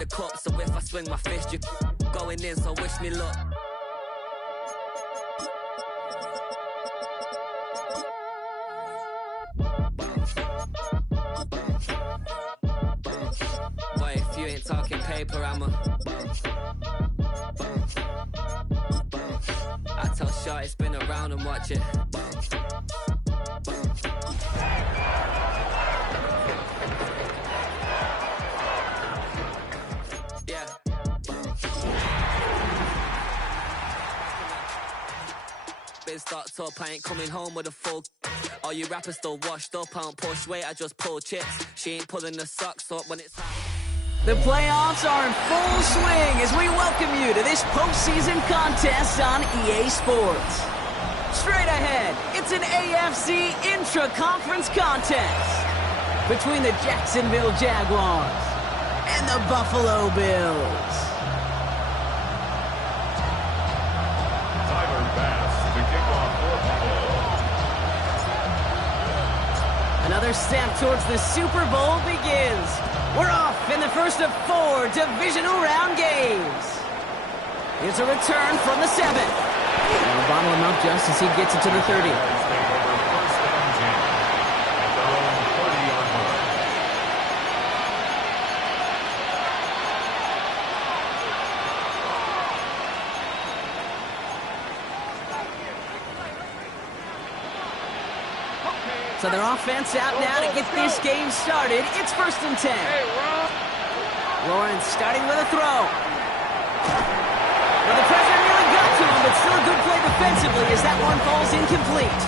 the cup, so if I swing my fist, you're going in, so wish me luck. Boy, if you ain't talking paper, I'm a... I tell Shorty spin around and watch it. Yeah. Been stocked up, I ain't coming home with a full... All you rappers still washed up, I don't push weight, I just pull chips. She ain't pulling the socks up when it's hot. The playoffs are in full swing as we welcome you to this postseason contest on EA Sports. Straight ahead, it's an AFC intra-conference contest between the Jacksonville Jaguars and the Buffalo Bills. Tyler Bass to kick off for Buffalo. Another step towards the Super Bowl begins. We're off in the first of 4 divisional round games. Here's a return from the 7. They'll bottle him up just as he gets it to the 30. So their offense out now to get this game started. It's 1st and 10. Lawrence starting with a throw. Well, the pressure nearly got to him, but still a good play defensively as that one falls incomplete.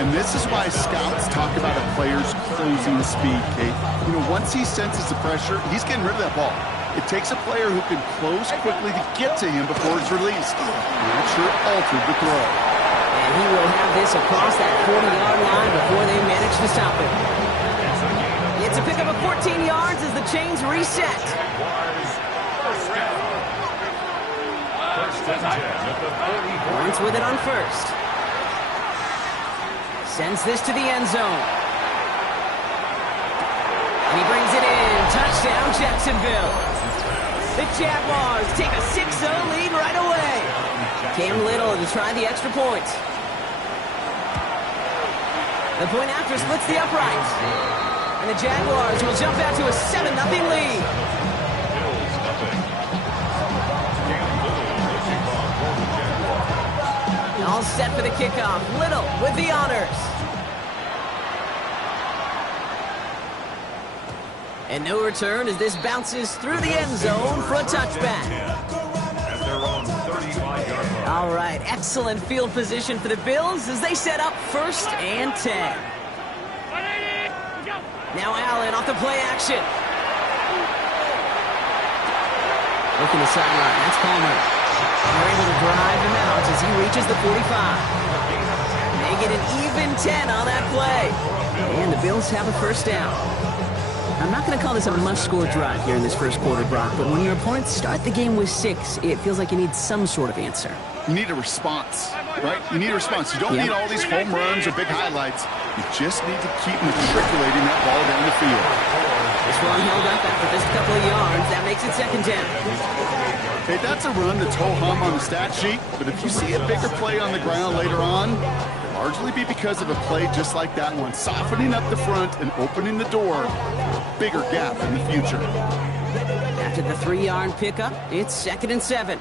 And this is why scouts talk about a player's closing speed, Kate. You know, once he senses the pressure, he's getting rid of that ball. It takes a player who can close quickly to get to him before it's released. And that sure altered the throw. And he will have this across that 40-yard line before they manage to stop it. It's a pickup of 14 yards as the chains reset. Lawrence with it on 1st. Sends this to the end zone. And he brings it in. Touchdown, Jacksonville. The Jaguars take a 6-0 lead right away. Cam Little to try the extra point. The point after splits the uprights. And the Jaguars will jump out to a 7-0 lead. All set for the kickoff. Little with the honors. And no return as this bounces through the end zone for a touchback. All right, excellent field position for the Bills as they set up 1st and 10. Now Allen off the play action. Looking the sideline, that's Palmer. They're able to drive him out as he reaches the 45. They get an even 10 on that play. And the Bills have a 1st down. I'm not going to call this a must-score drive here in this first quarter, Brock, but when your opponents start the game with 6, it feels like you need some sort of answer. You need a response, right? You need a response. You don't need all these home runs or big highlights. You just need to keep matriculating that ball down the field. This one held up after just a couple of yards. That makes it 2nd down. Hey, that's a run that's ho-hum on the stat sheet, but if you see a bigger play on the ground later on, it'll largely be because of a play just like that one, softening up the front and opening the door, bigger gap in the future. After the 3-yard pickup, it's 2nd and 7.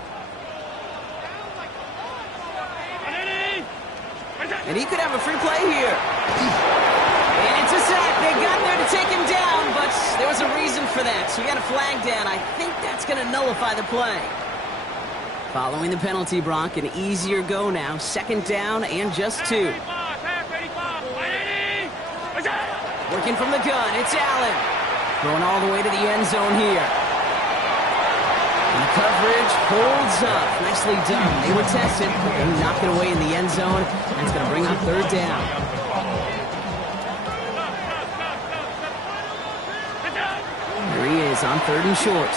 And he could have a free play here. And it's a sack. They got there to take him down, but there was a reason for that. So we got a flag down. I think that's going to nullify the play. Following the penalty, Brock, an easier go now. 2nd down and just 2. Working from the gun, it's Allen. Going all the way to the end zone here. And the coverage holds up. Nicely done. They were tested. They knock it away in the end zone. That's going to bring up 3rd down. There he is on 3rd and short.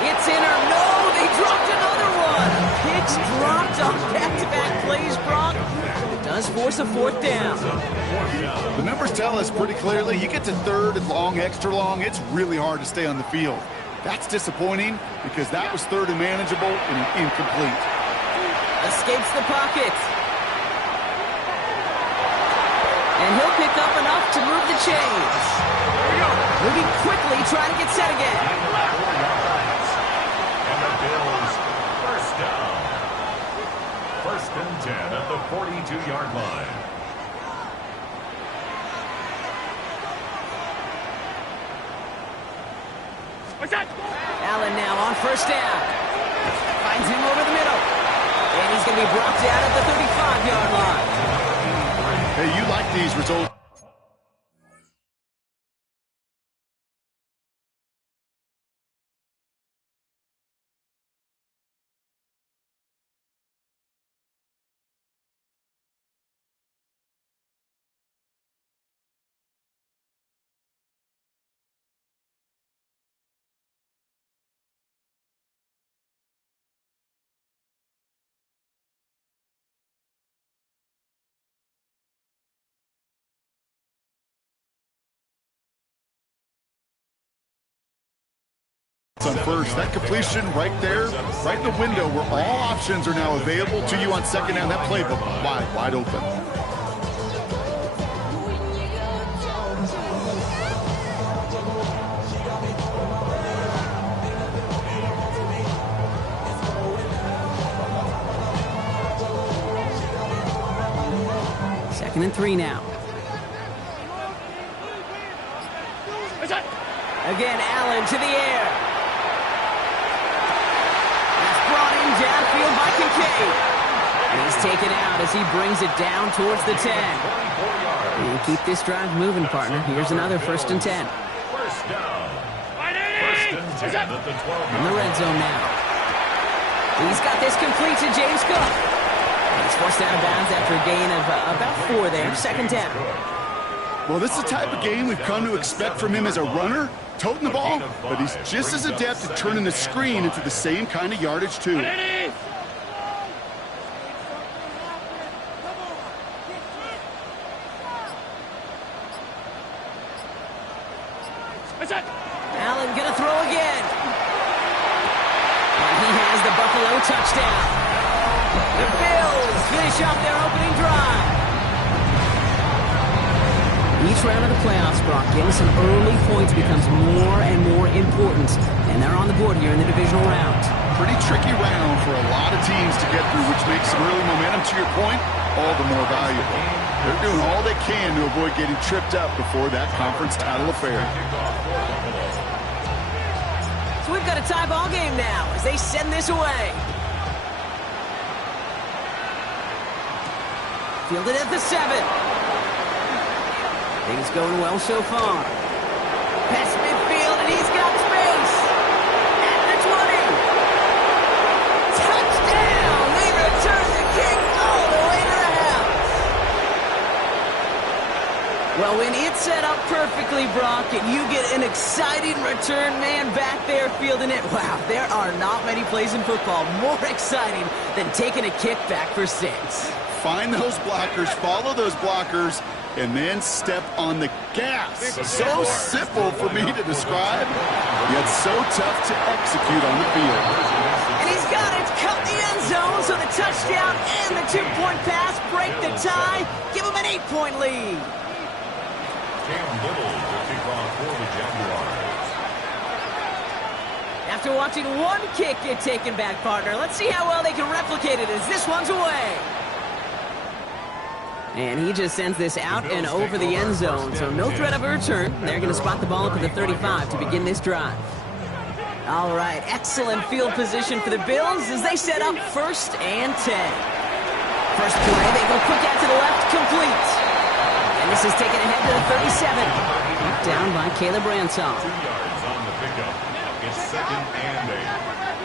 It's in or no, they dropped another one. Pitch dropped on back-to-back plays, Brock. It does force a fourth down. The numbers tell us pretty clearly, you get to third and long, extra long, it's really hard to stay on the field. That's disappointing because that was third and manageable and an incomplete. Escapes the pocket. And he'll pick up enough to move the chains. Moving quickly, trying to get set again. And the Bills, first down. First and 10 at the 42-yard line. Allen now on first down. Finds him over the middle. And he's going to be brought down at the 35-yard line. Hey, you like these results. On first, that completion right there, right in the window where all options are now available to you on second down. That playbook wide open. Second and 3 now. Again, Allen to the air. Downfield by Kincaid. And he's taken out as he brings it down towards the 10. And keep this drive moving, partner. Here's another first and 10. First down. First and 10 at the 12-yard In the red zone now. He's got this complete to James Cook. And he's forced out of bounds after a gain of about 4 there. Second down. Well, this is the type of game we've come to expect from him as a runner, toting the ball, but he's just as adept at turning the screen into the same kind of yardage, too. Allen gonna throw again. And he has the Buffalo touchdown. The Bills finish off their opening drive. Each round of the playoffs, Brock, getting some early points becomes more and more important. And they're on the board here in the divisional round. Pretty tricky round for a lot of teams to get through, which makes some early momentum, to your point, all the more valuable. They're doing all they can to avoid getting tripped up before that conference title affair. So we've got a tie ball game now as they send this away. Fielded at the 7. Things going well so far. Past midfield, and he's got space. At the 20. Touchdown! They return the kick all the way to the house. Well, when it's set up perfectly, Brock, and you get an exciting return man back there fielding it, wow, there are not many plays in football more exciting than taking a kick back for 6. Find those blockers, follow those blockers, and then step on the gas. So simple for me to describe, yet so tough to execute on the field. And he's got it, cut the end zone, so the touchdown and the 2-point pass break the tie, give him an 8-point lead. Cam Little to kick off for the Jaguars. After watching one kick get taken back, partner, let's see how well they can replicate it as this one's away. And he just sends this out and over the end zone, so no threat of a return. They're going to spot the ball up at the 35 to begin this drive. All right, excellent field position for the Bills as they set up first and 10. First play, they go quick out to the left, complete. And this is taken ahead to the 37. Knocked down by Caleb Ransom. 2 yards on the pickup. It's second and 8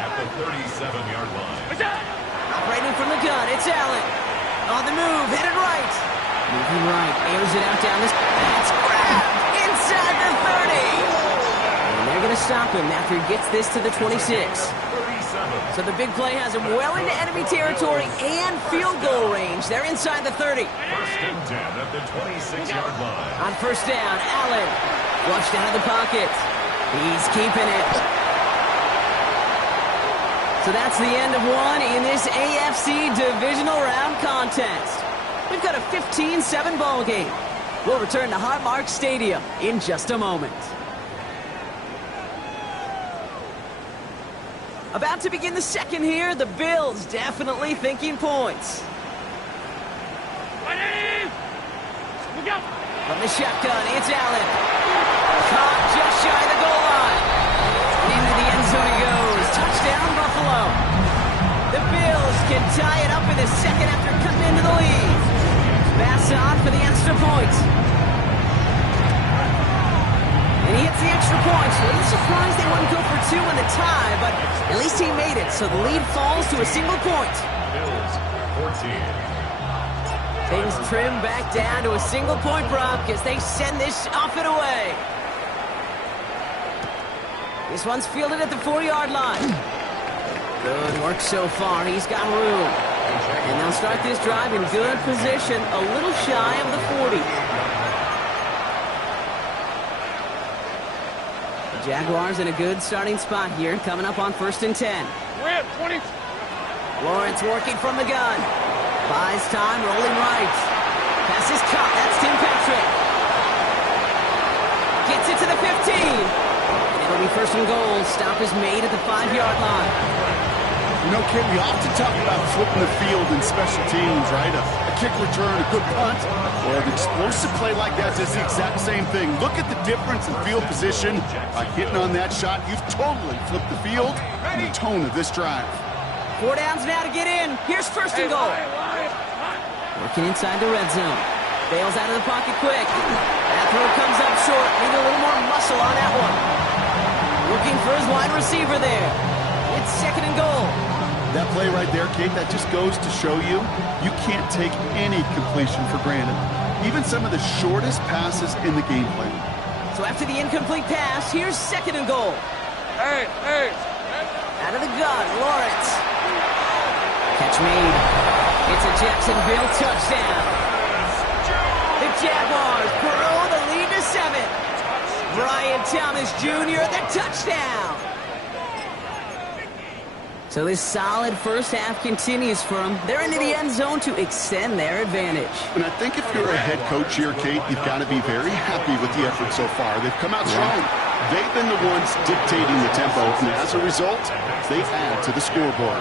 at the 37-yard line. Operating from the gun, it's Allen. On the move, headed right. Moving right, airs it out down this. That's grabbed inside the 30. And they're going to stop him after he gets this to the 26. So the big play has him well into enemy territory and field goal range. They're inside the 30. First and 10 at the 26-yard line. On first down, Allen. Flushed out of the pocket. He's keeping it. So that's the end of one in this AFC divisional round contest. We've got a 15-7 ball game. We'll return to Highmark Stadium in just a moment. About to begin the second here, the Bills definitely thinking points. From the shotgun, it's Allen. Caught just shy of the goal line. Into the end zone he goes. Touchdown, Buffalo. The Bills can tie it up in the second after cutting into the lead. Pass on for the extra point. And he hits the extra point. A little surprised they wouldn't go for two in the tie, but at least he made it, so the lead falls to a single point. Bills 14. Things trim back down to a single point, Brock, as they send this off and away. This one's fielded at the 4-yard line. Good work so far. He's got room. And they'll start this drive in good position, a little shy of the 40. The Jaguars in a good starting spot here, coming up on first and 10. We're at 20. Lawrence working from the gun. Buys time, rolling right. Pass is caught. That's Tim Patrick. Gets it to the 15. And it'll be first and goal. Stop is made at the 5-yard line. You know, Kate, we often talk about flipping the field in special teams, right? A kick return, a good punt. Well, an explosive play like that does the exact same thing. Look at the difference in field position. By hitting on that shot, you've totally flipped the field and the tone of this drive. 4 downs now to get in. Here's first and goal. Working inside the red zone. Bails out of the pocket quick. That throw comes up short. Need a little more muscle on that one. Looking for his wide receiver there. It's second and goal. That play right there, Kate, that just goes to show you, you can't take any completion for granted. Even some of the shortest passes in the game plan. So after the incomplete pass, here's second and goal. Hey. Out of the gun, Lawrence. Catch made. It's a Jacksonville touchdown. The Jaguars grow the lead to 7. Brian Thomas Jr., the touchdown. So this solid first half continues for them. They're into the end zone to extend their advantage. And I think if you're a head coach here, Kate, you've got to be very happy with the effort so far. They've come out strong. They've been the ones dictating the tempo, and as a result, they add to the scoreboard.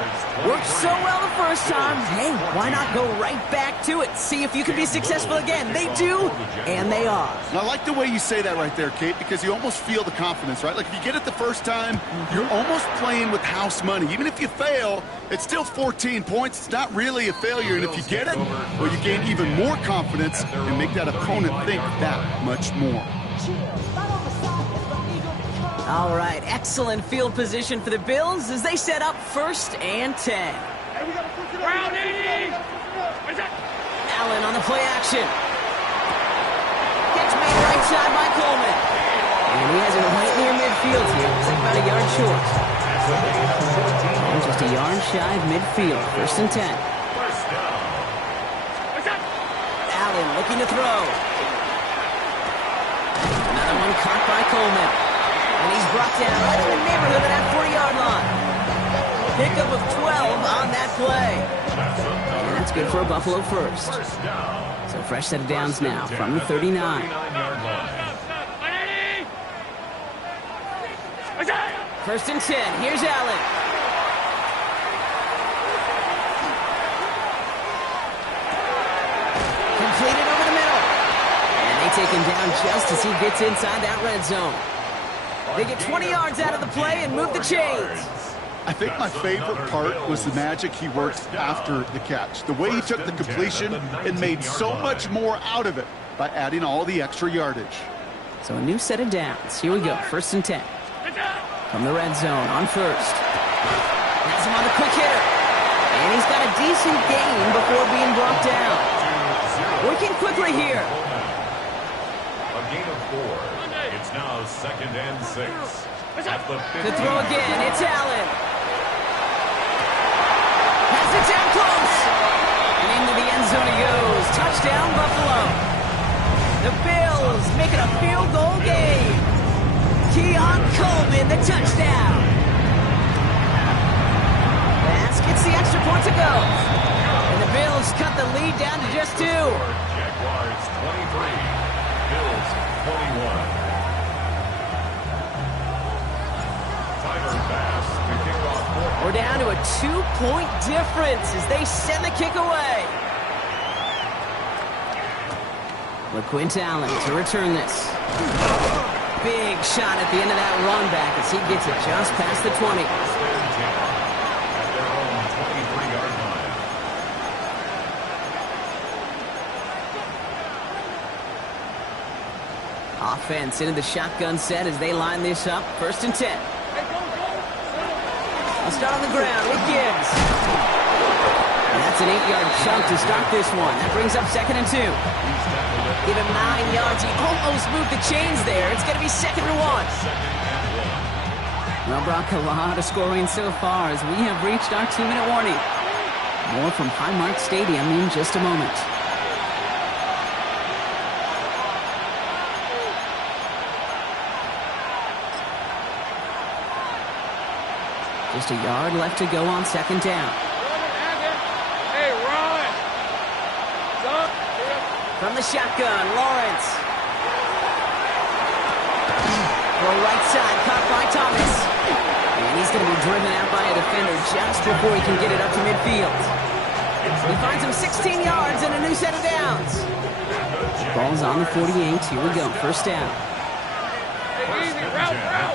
Worked so well the first time. Hey, why not go right back to it? See if you can be successful again. They do, and they are. And I like the way you say that right there, Kate, because you almost feel the confidence, right? Like if you get it the first time, you're almost playing with house money. Even if you fail, it's still 14 points. It's not really a failure. And if you get it, well, you gain even more confidence and make that opponent think that much more. All right, excellent field position for the Bills as they set up first and 10. Allen on the play action. Gets made right side by Coleman. And he has it right near midfield here. It's like about a yard short. And just a yard shy of midfield. First and 10. Allen looking to throw. Another one caught by Coleman. And he's brought down right in the neighborhood of that 40-yard line. Pickup of 12 on that play. And that's good for a Buffalo first. So fresh set of downs now from the 39. First and 10. Here's Allen. Completed over the middle. And they take him down just as he gets inside that red zone. They get 20 yards out of the play and move the chains. I think my favorite part was the magic he worked after the catch. The way he took the completion and made so much more out of it by adding all the extra yardage. So a new set of downs. Here we go. First and 10. From the red zone on first. Has him on the quick hitter. And he's got a decent gain before being brought down. Working quickly here. A gain of 4. It's now second and 6. At the 50. The throw again. It's Allen. touchdown, Buffalo. The Bills making a field goal game. Keon Coleman, the touchdown. Pass gets the extra point to go. And the Bills cut the lead down to just 2. Jaguars 23, Bills 21. Tyler Bass to kick off. We're down to a 2-point difference as they send the kick away. LaQuint Allen to return this. Big shot at the end of that run back as he gets it just past the 20. At their own 23-yard line. Offense into the shotgun set as they line this up. 1st and 10. I'll start on the ground with Gibbs. And that's an 8-yard chunk to start this one. That brings up 2nd and 2. Give him 9 yards. He almost moved the chains there. It's going to be 2nd and 1. Well, Brock, a lot of scoring so far as we have reached our 2-minute warning. More from Highmark Stadium in just a moment. Just a yard left to go on 2nd down. Hey, Ron! From the shotgun, Lawrence. Throw right side, caught by Thomas. And he's going to be driven out by a defender just before he can get it up to midfield. He finds him 16 yards and a new set of downs. Ball's on the 48. Here we go, 1st down.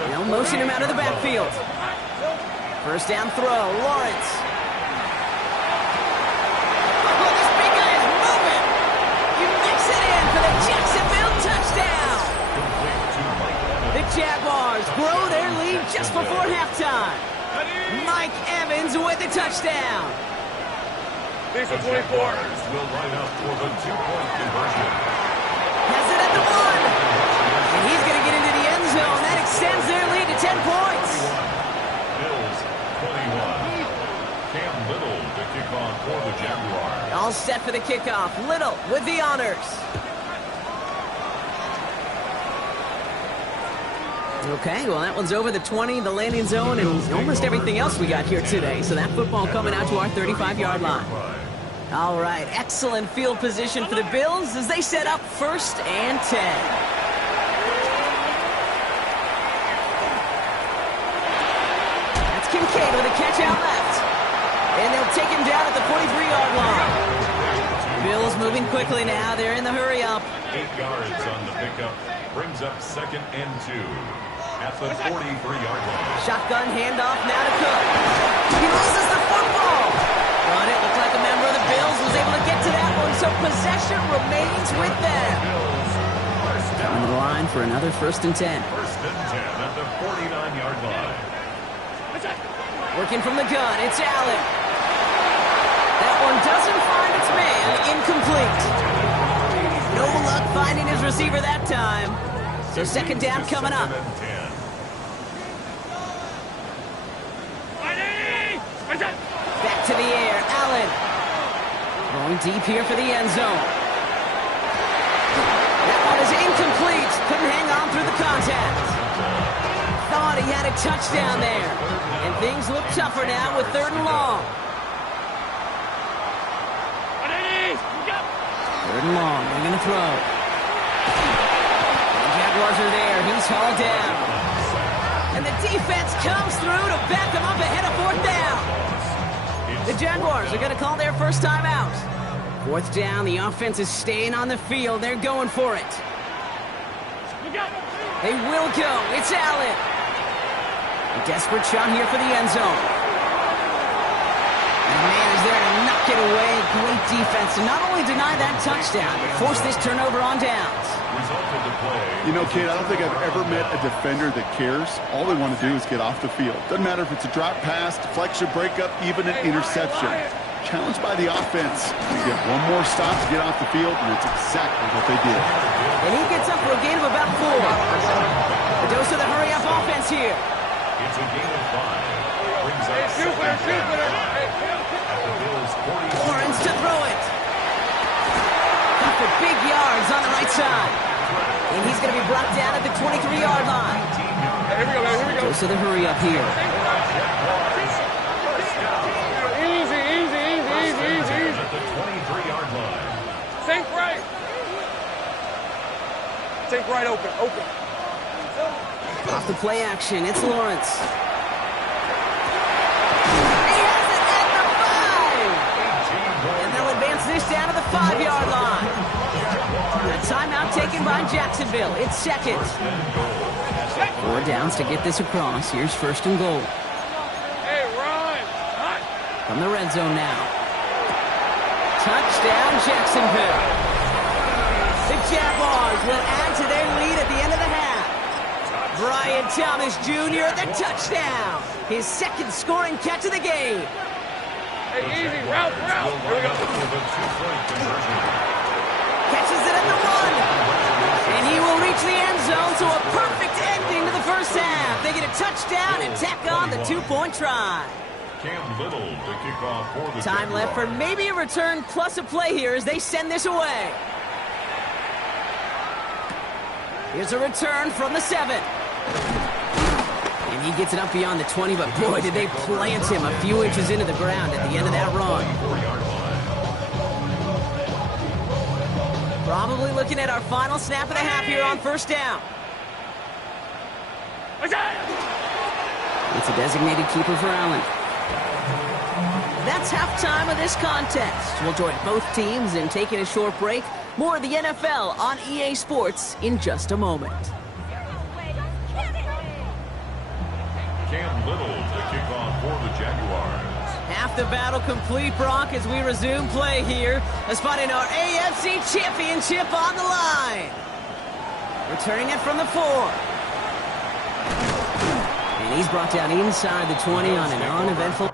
They'll motion him out of the backfield. 1st down throw, Lawrence. Oh, this big guy is moving. He makes it in for the Jacksonville touchdown. The Jaguars grow their lead just before halftime. Mike Evans with the touchdown. The Jaguars will line up for the 2-point conversion. Has it at the 1. And he's going to get into the end zone. That extends their lead to 10 points. Bills 21. Cam Little to kick off for the Jaguars. All set for the kickoff. Little with the honors. Okay, well, that one's over the 20, the landing zone, and almost everything else we got here today. So that football coming out to our 35-yard line. All right, excellent field position for the Bills as they set up 1st and 10. That's Kincaid with a catch out left. And they'll take him down at the 43-yard line. Bills moving quickly now. They're in the hurry up. 8 yards on the pickup. Brings up 2nd and 2 at the 43-yard line. Shotgun handoff now to Cook. He loses the football. But it looked like a member of the Bills was able to get to that one, so possession remains with them. On the line for another 1st and 10. 1st and 10 at the 49-yard line. Working from the gun, it's Allen. That one doesn't find its man. Incomplete. No luck finding his receiver that time. So 2nd down coming up. Back to the air, Allen. Going deep here for the end zone. That one is incomplete. Couldn't hang on through the contact. Thought he had a touchdown there. And things look tougher now with 3rd and long. 3rd and long, they're going to throw. The Jaguars are there, he's hauled down. And the defense comes through to back them up ahead of 4th down. The Jaguars are going to call their first time out. 4th down, the offense is staying on the field, they're going for it. They will go, it's Allen. A desperate shot here for the end zone. And the man is there to knock it away. Great defense to not only deny that touchdown, but force this turnover on downs. You know, Kate, I don't think I've ever met a defender that cares. All they want to do is get off the field. Doesn't matter if it's a drop pass, deflection, breakup, even an interception. Challenged by the offense to get one more stop to get off the field, and it's exactly what they did. And he gets up for a gain of about 4. A dose of the hurry-up offense here. It's a gain of 5. Brings up 2nd down at the Bills' 40. Lawrence to throw it. yards on the right side. And he's going to be brought down at the 23-yard line. Here we go, man. Here we go. Goes to the hurry up here. Easy, easy, easy, easy, easy, easy. At the 23-yard line. Think right. Think right open, open. Off the play action, it's Lawrence. He has it at the 5. And they'll advance this down to the 5-yard line. A timeout taken by Jacksonville. It's second. 4 downs to get this across. Here's first and goal. Hey, run. Hot. From the red zone now. Touchdown, Jacksonville. The Jaguars will add to their lead at the end of the half. Brian Thomas Jr., the touchdown. His second scoring catch of the game. Hey, easy, route. Here we go. Catches it at the 1. And he will reach the end zone, so a perfect ending to the first half. They get a touchdown and tack on the 2-point try. Cam Little to kick off for the Time left for maybe a return plus a play here as they send this away. Here's a return from the 7. And he gets it up beyond the 20, but boy, did they plant him a few inches into the ground at the end of that run. Probably looking at our final snap of the half here on first down. It's a designated keeper for Allen. That's halftime of this contest. We'll join both teams in taking a short break. More of the NFL on EA Sports in just a moment. Cam Little to kick off for the Jaguars. Half the battle complete, Brock, as we resume play here. A spot in our AFC Championship on the line. Returning it from the 4. And he's brought down inside the 20 on an uneventful...